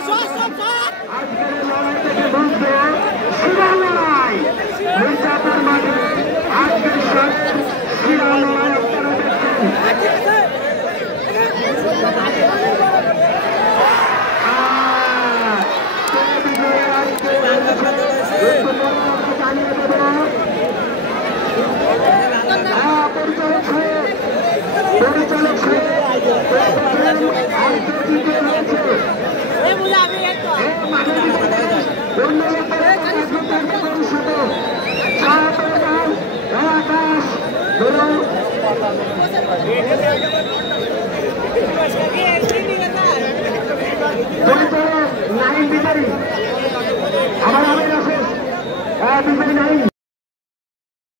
আজকের লড়াই থেকে বুঝবে শিরা লড়াই মির্জাপুর মাঠে আজকের শিরা লড়াই আপনারা দেখছেন। পরিচালক নাইন বিচারি আমার নাইন